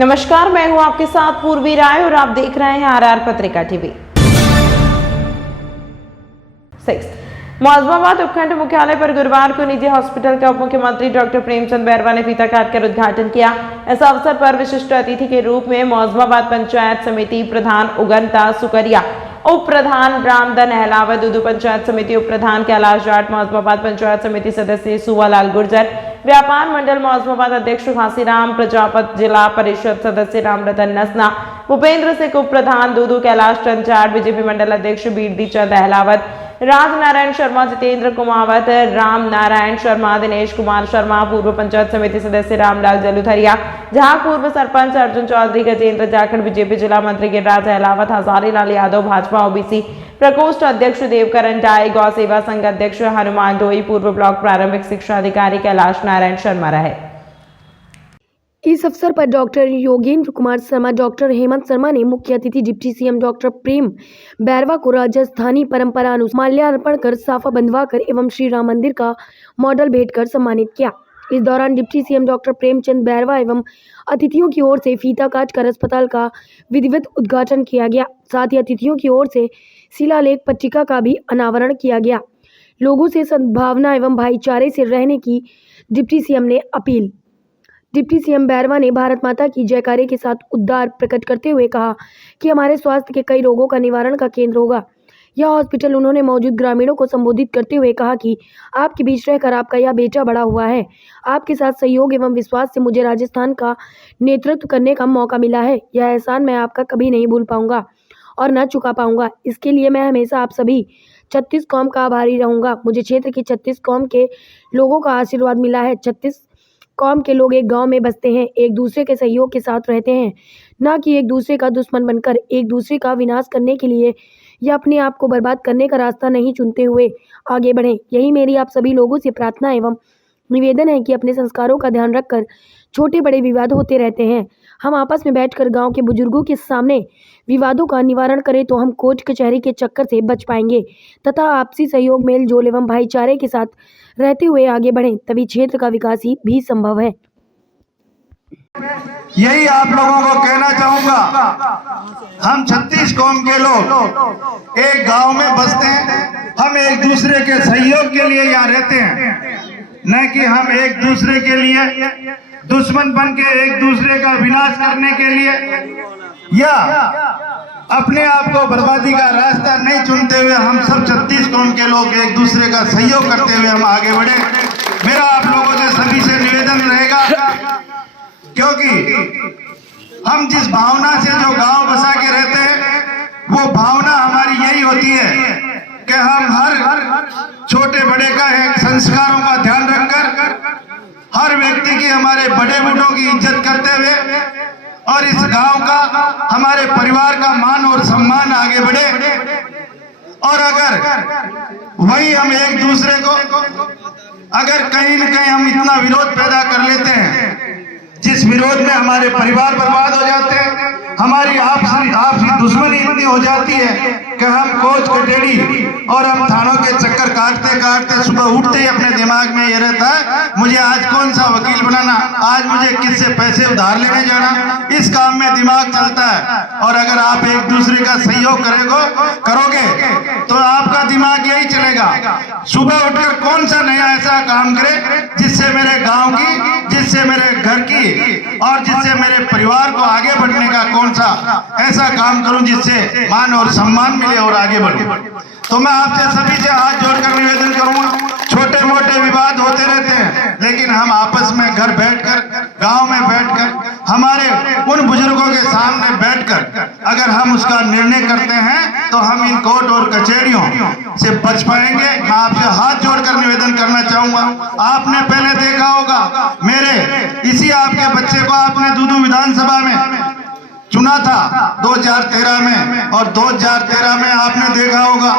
नमस्कार, मैं हूं आपके साथ पूर्वी राय और आप देख रहे हैं आरआर पत्रिका टीवी। मौजमाबाद उपखंड मुख्यालय पर गुरुवार को निजी हॉस्पिटल का उप मुख्यमंत्री डॉक्टर प्रेमचंद बैरवा ने फीता काटकर उद्घाटन किया। इस अवसर पर विशिष्ट अतिथि के रूप में मौजमाबाद पंचायत समिति प्रधान उगनता सुकरिया, उप प्रधान रामधन अहलावत, दुदू पंचायत समिति उप प्रधान कैलाश जाट, मौजमाबाद पंचायत समिति सदस्य सुवालाल गुर्जर, व्यापार मंडल मौजमाबाद अध्यक्ष घासीराम प्रजापत, जिला परिषद सदस्य रामरतन नसना, भूपेंद्र सिंह उप प्रधान दुदू, कैलाश चंद जाट, बीजेपी मंडल अध्यक्ष बीरदी चंद अहलावत, राज नारायण शर्मा, जितेंद्र कुमावत, राम नारायण शर्मा, दिनेश कुमार शर्मा, पूर्व पंचायत समिति सदस्य रामलाल जलूधरिया, जहां पूर्व सरपंच अर्जुन चौधरी, गजेंद्र जाखड़, बीजेपी जिला मंत्री गिरिराज अहलावत, हजारी लाल यादव, भाजपा ओबीसी प्रकोष्ठ अध्यक्ष देवकरण डाई, गौ सेवा संघ अध्यक्ष हनुमान डोई, पूर्व ब्लॉक प्रारंभिक शिक्षा अधिकारी कैलाश नारायण शर्मा रहे। इस अवसर पर डॉक्टर योगेंद्र कुमार शर्मा, डॉक्टर हेमंत शर्मा ने मुख्य अतिथि डिप्टी सीएम डॉक्टर प्रेम बैरवा को राजस्थानी परंपरा अनुसार माल्यार्पण कर, साफा बंधवाकर एवं श्री राम मंदिर का मॉडल भेंट कर सम्मानित किया। इस दौरान deputy CM doctor Premchand Bairwa एवं अतिथियों की ओर से फीता काटकर अस्पताल का विधिवत उद्घाटन किया गया। साथ ही अतिथियों की ओर से शिलालेख पट्टिका का भी अनावरण किया गया। लोगों से सद्भावना एवं भाईचारे से रहने की डिप्टी सीएम ने अपील। डिप्टी सीएम बैरवा ने भारत माता की जयकारे के साथ उद्गार प्रकट करते हुए कहा कि हमारे स्वास्थ्य के कई रोगों का निवारण का केंद्र होगा यह हॉस्पिटल। उन्होंने मौजूद ग्रामीणों को संबोधित करते हुए कहा कि आपके बीच रहकर आपका यह बेटा बड़ा हुआ है। आपके साथ सहयोग एवं विश्वास से मुझे राजस्थान का नेतृत्व करने का मौका मिला है। यह एहसान मैं आपका कभी नहीं भूल पाऊंगा और न चुका पाऊंगा। इसके लिए मैं हमेशा आप सभी 36 कौम का आभारी रहूंगा। मुझे क्षेत्र की 36 कौम के लोगों का आशीर्वाद मिला है। 36 कौम के लोग एक गांव में बसते हैं, एक दूसरे के सहयोग के साथ रहते हैं, ना कि एक दूसरे का दुश्मन बनकर एक दूसरे का विनाश करने के लिए या अपने आप को बर्बाद करने का रास्ता नहीं चुनते हुए आगे बढ़ें। यही मेरी आप सभी लोगों से प्रार्थना एवं निवेदन है कि अपने संस्कारों का ध्यान रखकर छोटे बड़े विवाद होते रहते हैं, हम आपस में बैठकर गांव के बुजुर्गों के सामने विवादों का निवारण करें तो हम कोर्ट कचहरी के चक्कर से बच पाएंगे तथा आपसी सहयोग, मेल जोल एवं भाईचारे के साथ रहते हुए आगे बढ़ें, तभी क्षेत्र का विकास ही भी संभव है। यही आप लोगों को कहना चाहूंगा। हम 36 कौम के लोग एक गांव में बसते हैं, हम एक दूसरे के सहयोग के लिए यहाँ रहते हैं, न कि हम एक दूसरे के लिए दुश्मन बन के एक दूसरे का विनाश करने के लिए या अपने आप को बर्बादी का रास्ता नहीं चुनते हुए हम सब 36 कौम के लोग एक दूसरे का सहयोग करते हुए हम आगे बढ़े। मेरा आप लोगों से सभी से निवेदन रहेगा, क्योंकि हम जिस भावना से जो गांव बसा के रहते हैं वो भावना हमारी यही होती है कि हम हर छोटे बड़े का एक संस्कारों का ध्यान रखकर हर व्यक्ति की, हमारे बड़े बूढ़ों की इज्जत करते हुए और इस गांव का, हमारे परिवार का मान और सम्मान आगे बढ़े। और अगर वही हम एक दूसरे को अगर कहीं न कहीं हम इतना विरोध पैदा कर लेते हैं जिस विरोध में हमारे परिवार बर्बाद हो जाते हैं, हमारी आपसी दुश्मनी इतनी हो जाती है कि हम कोर्ट कचहरी और हम थानों के चक्कर काटते काटते सुबह उठते ही अपने दिमाग में ये रहता है मुझे आज कौन सा वकील बनाना, आज मुझे किससे पैसे उधार लेने जाना, इस काम में दिमाग चलता है। और अगर आप एक दूसरे का सहयोग करोगे तो आपका दिमाग यही चलेगा, सुबह उठकर कौन सा नया ऐसा काम करे जिससे मेरे गाँव की, जिससे मेरे घर की और जिससे मेरे परिवार को आगे बढ़ने का कौन सा ऐसा काम करूं जिससे मान और सम्मान मिले और आगे बढ़ूं। तो मैं आपसे सभी से हाथ जोड़कर निवेदन करूंगा, छोटे मोटे विवाद होते रहते हैं, लेकिन हम आपस में घर बैठकर, गांव में बैठकर, हमारे उन बुजुर्गों के सामने बैठकर अगर हम उसका निर्णय करते हैं तो हम इन कोर्ट और कचहरियों से बच पाएंगे। मैं आपसे हाथ जोड़कर निवेदन करना चाहूंगा। आपने पहले देखा होगा, मेरे इसी आपके बच्चे को आपने दुदू विधानसभा में चुना था 2013 में, और 2013 में आपने देखा होगा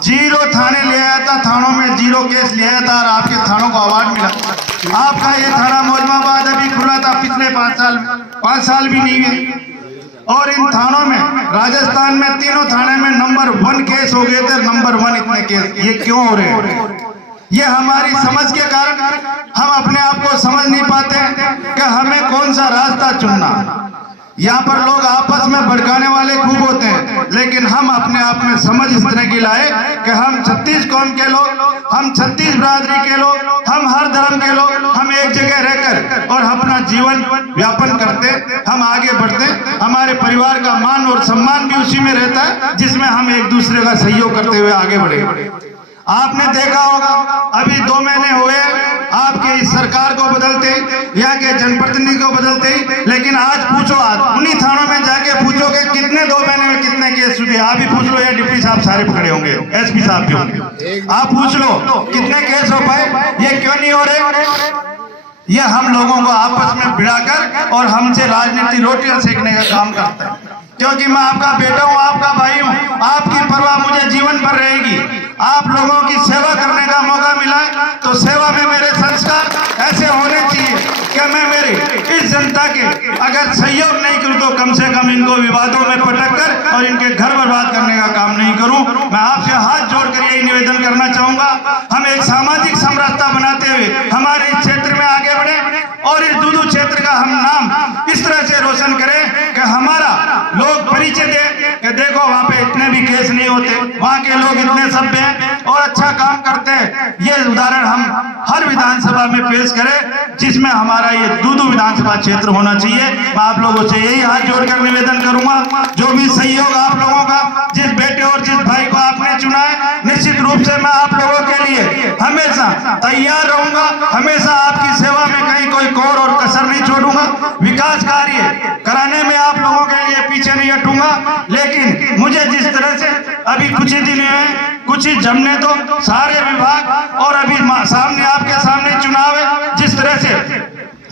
0 थाने ले आया था, थानों में 0 केस ले आया था और आपके थानों को अवार्ड मिला। आपका ये थाना मौजमाबाद अभी खुला था पिछले 5 साल भी नहीं है, और इन थानों में राजस्थान में तीनों थाने में नंबर 1 केस हो गए थे, नंबर 1 इतने केस। ये क्यों हो रहे हैं? ये हमारी समझ के कारण हम अपने आप को समझ नहीं पाते कि हमें कौन सा रास्ता चुनना। यहाँ पर लोग आपस में भड़काने वाले खूब होते हैं, लेकिन हम अपने आप में समझ इस तरह की लाए कि हम 36 कौम के लोग, हम 36 बिरादरी के लोग, हम हर धर्म के लोग, हम एक जगह रहकर और अपना जीवन व्यापन करते, हम आगे बढ़ते। हमारे परिवार का मान और सम्मान भी उसी में रहता है जिसमें हम एक दूसरे का सहयोग करते हुए आगे बढ़े। आपने देखा होगा अभी 2 महीने हुए आपके इस सरकार को बदलते, यहाँ के जनप्रतिनिधि को बदलते, लेकिन आज पूछो, आज उन्हीं थानों में जाके पूछो कि कितने 2 महीने में कितने केस हुए। आप ही पूछ लो, या डिप्टी साहब सारे पकड़े होंगे, एसपी साहब भी होंगे, आप पूछ लो कितने केस हो पाए। ये क्यों नहीं हो रहे? ये हम लोगों को आपस में भिड़ाकर और हमसे राजनीति रोटियां सेकने का काम करता है। क्योंकि मैं आपका बेटा हूं, आपका भाई हूं, आपकी परवाह मुझे जीवन भर रहेगी। आप लोगों की सेवा करने का मौका मिला है तो सेवा में मेरे संस्कार ऐसे होने चाहिए कि मैं मेरी इस जनता के अगर सहयोग नहीं करूं तो कम से कम इनको विवादों में पटक कर और इनके घर बर्बाद करने का काम नहीं करूं। मैं आपसे हाथ जोड़कर यही निवेदन करना चाहूंगा, हम एक सामाजिक समरसता बनाते हुए हमारे इस क्षेत्र में आगे बढ़े और इस दूदू क्षेत्र का हम नाम इस तरह से रोशन करें कि हमारा लोग परिचय दे कि देखो वहाँ पे इतने भी केस नहीं होते, वहाँ के लोग इतने सभ्य हैं और अच्छा काम करते हैं। ये उदाहरण हम हर विधानसभा में पेश करें जिसमें हमारा ये दूदू विधानसभा क्षेत्र होना चाहिए। मैं आप लोगों से यही हाथ जोड़कर निवेदन करूंगा, जो भी सहयोग आप लोगों का, जिस बेटे और जिस भाई को आपने चुना है, निश्चित रूप से मैं आप लोगों के लिए हमेशा तैयार रहूंगा, हमेशा आपकी सेवा में कहीं कोई कोर और कसर नहीं छोड़ूंगा। विकास कार्य कराने में आप लोगों के लिए पीछे नहीं हटूंगा, लेकिन मुझे जिस तरह से अभी कुछ ही दिन में कुछ ही जमने तो सारे विभाग और अभी सामने आपके सामने चुनाव है, जिस तरह से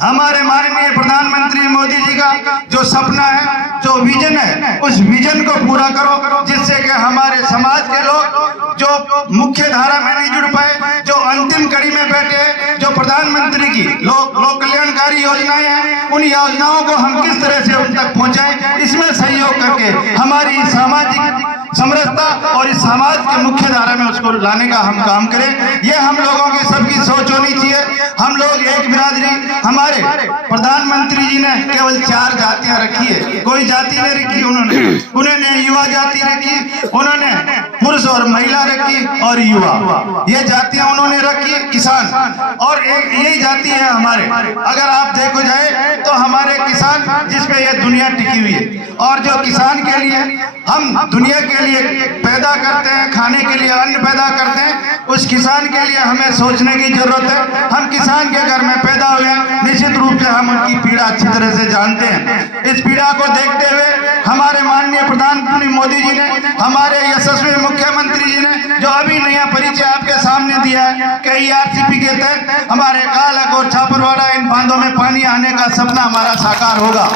हमारे माननीय प्रधानमंत्री मोदी जी का जो सपना है, जो विजन है, उस विजन को पूरा करो जिससे कि हमारे समाज के लोग जो मुख्य धारा में नहीं जुड़ पाए, जो अंतिम कड़ी में बैठे, जो प्रधानमंत्री की लोक कल्याणकारी योजनाएं हैं, उन योजनाओं को हम किस तरह से उन तक पहुंचाएं, इसमें सहयोग करके हमारी सामाजिक समरसता और इस समाज के मुख्य धारा में उसको लाने का हम काम करें। ये हम लोगों की सबकी सोच होनी चाहिए। हम लोग एक बिरादरी, हमारे प्रधानमंत्री जी ने केवल 4 जातियां रखी है, कोई जाति नहीं रखी उन्होंने युवा जाति रखी, उन्होंने पुरुष और महिला रखी और युवा, ये जातियां उन्होंने रखी, किसान, और एक यही जाति है हमारे। अगर आप देखो जाए तो हमारे किसान जिसपे ये दुनिया टिकी हुई है, और जो किसान के लिए हम दुनिया के लिए पैदा करते हैं, खाने के लिए अन्न पैदा करते हैं, उस किसान के लिए हमें सोचने की जरूरत है। हम किसान के घर में पैदा हुए हैं, निश्चित रूप से हम उनकी पीड़ा अच्छी तरह से जानते हैं। इस पीड़ा को देखते हुए हमारे माननीय प्रधानमंत्री मोदी जी ने, हमारे यशस्वी मुख्यमंत्री जी ने जो अभी नया परिचय आपके सामने दिया है कि ERCP के तहत हमारे कालक और छापरवाड़ा इन बांधों में पानी आने का सपना हमारा साकार होगा,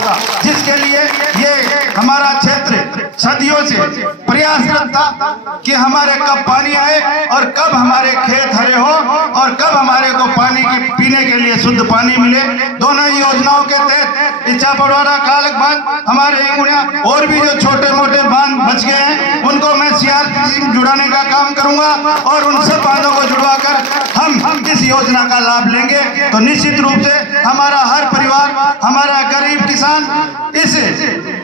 जिसके लिए ये हमारा क्षेत्र सदियों से प्रयासरत था कि हमारे कब पानी आए और कब हमारे खेत हरे हो और कब हमारे को पानी की पीने के लिए शुद्ध पानी मिले। दोनों ही योजनाओं के तहत इच्छा पड़वाड़ा कालक बांध, हमारे इंगुड़िया और भी जो छोटे मोटे बांध बच गए हैं उनको मैं CRP जुड़ाने का काम करूंगा और उन सब बांधों को जुड़वाकर हम इस योजना का लाभ लेंगे तो निश्चित रूप से हमारा हर परिवार, हमारा गरीब किसान इस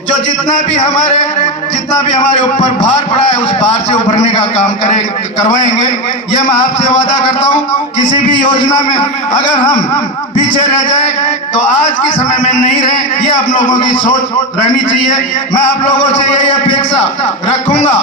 जो जितना भी हमारे ऊपर भार पड़ा है उस भार से उभरने का काम करवाएंगे। ये मैं आपसे वादा करता हूँ। किसी भी योजना में अगर हम पीछे रह जाए तो आज के समय में नहीं रहे, ये आप लोगों की सोच रहनी चाहिए। मैं आप लोगों से यही अपेक्षा रखूंगा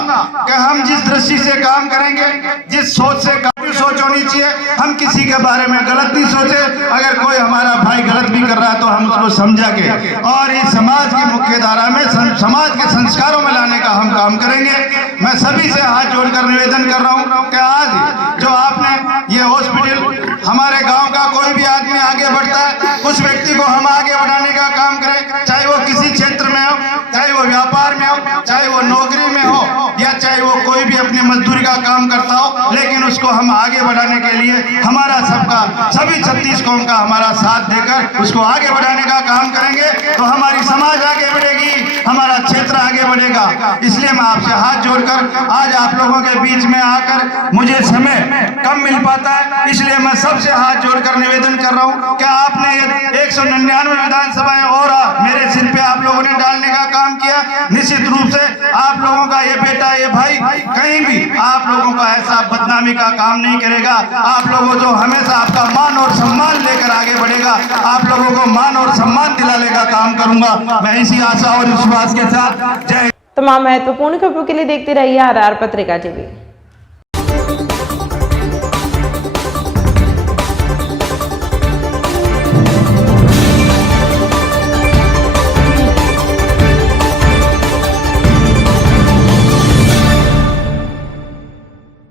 कि हम जिस दृष्टि से काम करेंगे, जिस सोच से सोच होनी चाहिए, हम किसी के बारे में गलत नहीं सोचे। अगर कोई हमारा भाई गलत भी कर रहा है तो हम उसको समझा के और इस समाज की मुख्य धारा में समाज के संस्कारों में लाने का हम काम करेंगे। मैं सभी से हाथ जोड़कर निवेदन कर रहा हूं कि आज जो आपने ये हॉस्पिटल, हमारे गांव का कोई भी आदमी आगे बढ़ता है उस व्यक्ति को हम आगे बढ़ाने का काम करें, चाहे वो किसी क्षेत्र में हो, चाहे वो व्यापार में हो, चाहे वो नौकरी में हो, या चाहे वो कोई भी अपनी मजदूरी का काम करता हो, लेकिन उसको हम आगे बढ़ाने के लिए हमारा सबका, सभी 36 कौम का हमारा साथ देकर उसको आगे बढ़ाने का काम करेंगे तो हमारी समाज आगे बढ़ेगी, हमारा क्षेत्र आगे बढ़ेगा। इसलिए मैं आपसे हाथ जोड़कर आज आप लोगों के बीच में आकर, मुझे समय कम मिल पाता है, इसलिए मैं सबसे हाथ जोड़कर निवेदन कर रहा हूं कि आपने ये 199 विधानसभाएं और मेरे सिर पे आप लोगों ने डालने का काम किया। निश्चित रूप से आप लोगों का ये बेटा, ये भाई कहीं भी आप लोगों का ऐसा बदनामी का काम नहीं करेगा। आप लोगों जो हमेशा आपका मान और सम्मान लेकर आगे बढ़ेगा, आप लोगों को मान और सम्मान दिलाने का काम करूंगा। मैं इसी आशा और विश्वास के साथ जय। तमाम महत्वपूर्ण खबरों के लिए देखते रहिए RR पत्रिका टीवी।